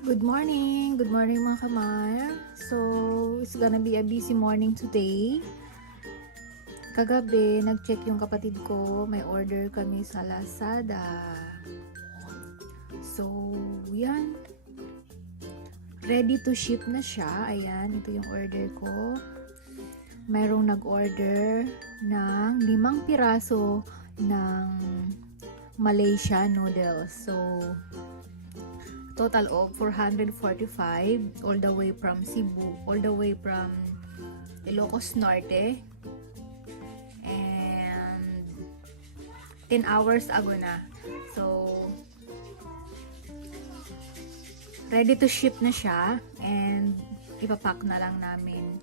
Good morning mga kamar. So, it's gonna be a busy morning today. Kagabi, nag-check yung kapatid ko, may order kami sa Lazada. So, yan. Ready to ship na siya. Ayan, ito yung order ko. Mayroong nag-order ng 5 piraso ng Malaysia noodles. So, total of 445 all the way from Cebu, all the way from Ilocos Norte, and 10 hours ago na. So, ready to ship na siya and ipapack na lang namin.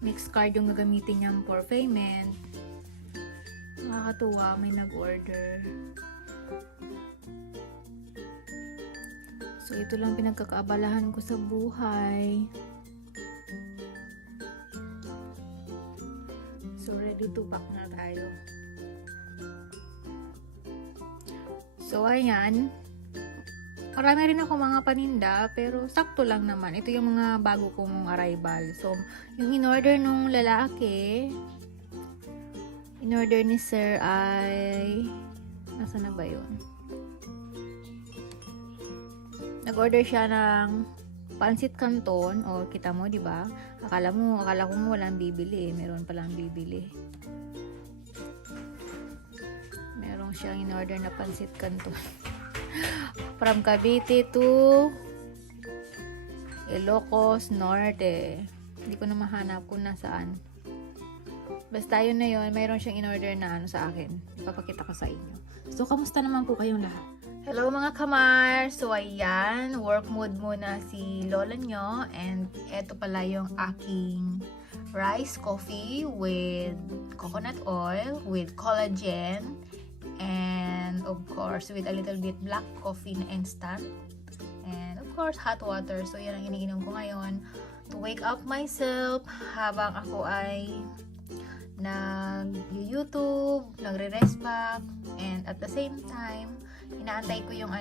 Next card yung gagamitin niya for payment. Nakakatuwa, may nag-order. So, ito lang pinagkakaabalahan ko sa buhay. So, ready to pack na tayo. So, ayan. Marami rin ako mga paninda, pero sakto lang naman. Ito yung mga bago kong arrival. So, yung in-order nung lalaki, in-order ni Sir ay... Nasaan na ba yun? Nag-order siya ng pancit canton. O, kita mo, di ba? Akala ko mo walang bibili. Meron palang bibili. Meron siyang in-order na pancit canton. From Cavite to Ilocos Norte. Hindi ko na mahanap kung nasaan. Basta yun na yun, mayroon siyang in-order na sa akin. Ipapakita ko sa inyo. So, kamusta naman po kayong lahat? Hello mga kamar! So, ayan, work mode muna si lola nyo. And eto pala yung aking rice coffee with coconut oil, with collagen, and of course, with a little bit black coffee na instant. And of course, hot water. So, yan ang iniinom ko ngayon to wake up myself habang ako ay nag-YouTube, nagre-rest back, and at the same time, inaantay ko yung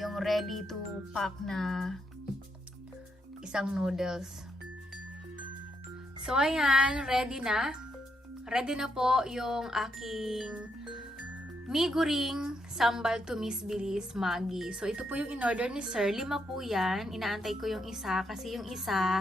yung ready to pack na isang noodles. So, ayan, ready na. Ready na po yung aking miguring sambal to Miss Bilis Maggi. So, ito po yung in-order ni Sir. 5 po yan. Inaantay ko yung isa kasi yung isa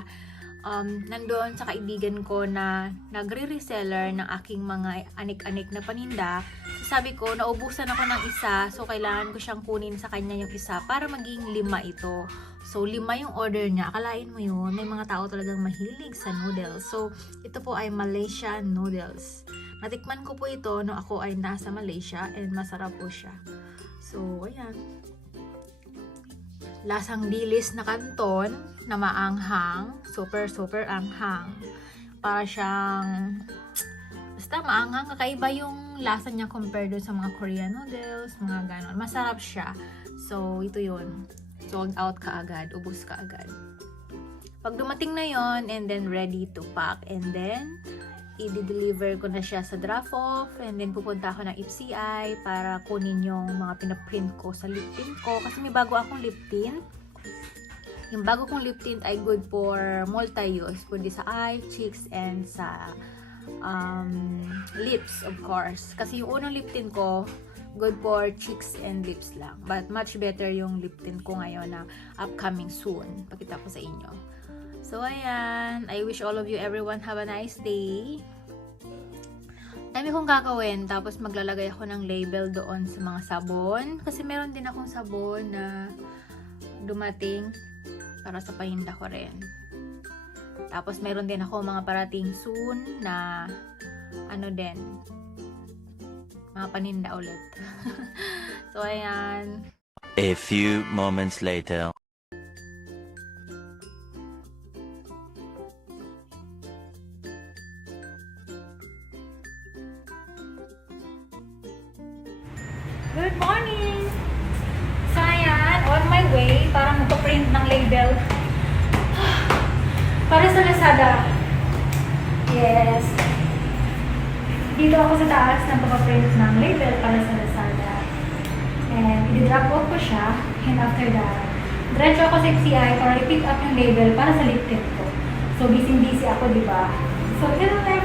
nandoon sa kaibigan ko na nagre-reseller ng aking mga anik-anik na paninda. So, sabi ko, naubusan ako ng isa. So, kailangan ko siyang kunin sa kanya yung isa para maging 5 ito. So, 5 yung order niya. Akalain mo yun, may mga tao talagang mahilig sa noodles. So, ito po ay Malaysia noodles. Natikman ko po ito nung ako ay nasa Malaysia and masarap po siya. So, ayan. Lasang dilis na kanton na maanghang. Super anghang. Para siyang basta maanghang. Kakaiba yung lasa niya compared sa mga Korean noodles, mga ganon. Masarap siya. So, ito yun. Sold out ka agad. Ubus ka agad. Pag dumating na yon and then ready to pack, and then i-deliver ko na siya sa drop-off, and then pupunta ako ng FCI para kunin yung mga pinaprint ko sa lip tint ko. Kasi may bago akong lip tint. Yung bago kong lip tint ay good for multi-use. Pwede sa eye, cheeks, and sa lips, of course. Kasi yung unang lip tint ko, good for cheeks and lips lang. But much better yung lip tint ko ngayon na upcoming soon. Pakita ko sa inyo. So, ayan. I wish all of you, everyone, have a nice day. Dami kong gagawin. Tapos, maglalagay ako ng label doon sa mga sabon. Kasi meron din akong sabon na dumating para sa paninda ko rin. Tapos, meron din ako mga parating soon na din. Mga paninda ulit. So, ayan. A few moments later. Good morning! So, ayan, on my way, para magpa-print ng label. Para sa Lazada. Yes. Dito ako sa taas ng pag-print ng label para sa Lazada. And i-drop off ko siya. And after that, diretso ako sa FCI para i-pick up yung label para sa lip tint ko. So, busy-busy ako, di ba? So, ito na